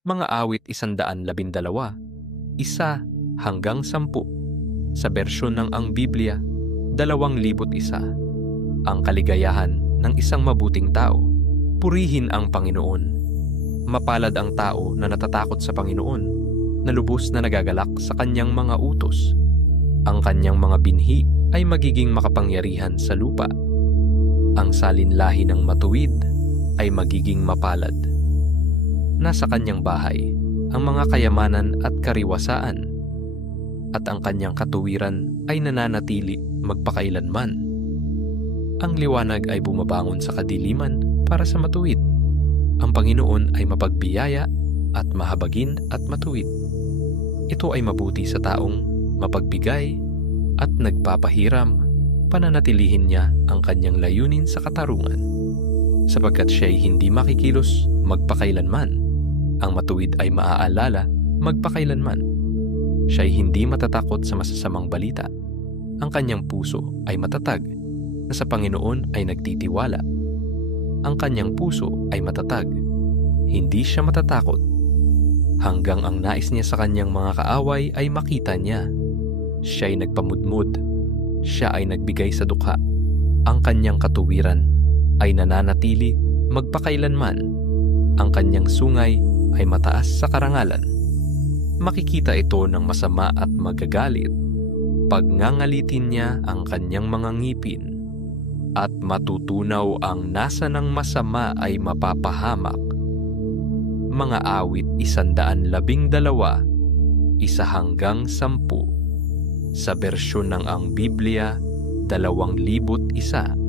Mga awit 112, 1 hanggang 10. Sa bersyon ng Ang Biblia, 2001. Ang kaligayahan ng isang mabuting tao. Purihin ang Panginoon. Mapalad ang tao na natatakot sa Panginoon, na lubos na nagagalak sa kanyang mga utos. Ang kanyang mga binhi ay magiging makapangyarihan sa lupa. Ang salinlahi ng matuwid ay magiging mapalad. Nasa kanyang bahay ang mga kayamanan at kariwasaan, at ang kanyang katuwiran ay nananatili magpakailanman. Ang liwanag ay bumabangon sa kadiliman para sa matuwid. Ang Panginoon ay mapagbiyaya at mahabagin at matuwid. Ito ay mabuti sa taong mapagbigay at nagpapahiram. Pananatilihin niya ang kanyang layunin sa katarungan, sapagkat siya'y hindi makikilos magpakailanman. Ang matuwid ay maaalala magpakailanman. Siya'y hindi matatakot sa masasamang balita. Ang kanyang puso ay matatag, na sa Panginoon ay nagtitiwala. Ang kanyang puso ay matatag, hindi siya matatakot. Hanggang ang nais niya sa kanyang mga kaaway ay makita niya. Siya'y nagpamudmod, siya ay nagbigay sa dukha. Ang kanyang katuwiran ay nananatili magpakailanman. Ang kanyang sungay ay mataas sa karangalan. Makikita ito ng masama at magagalit. Pagngangalitin niya ang kanyang mga ngipin, at matutunaw ang nasa ng masama ay mapapahamak. Mga awit 112, 1 hanggang 10. Sa bersyon ng Ang Biblia, 2001.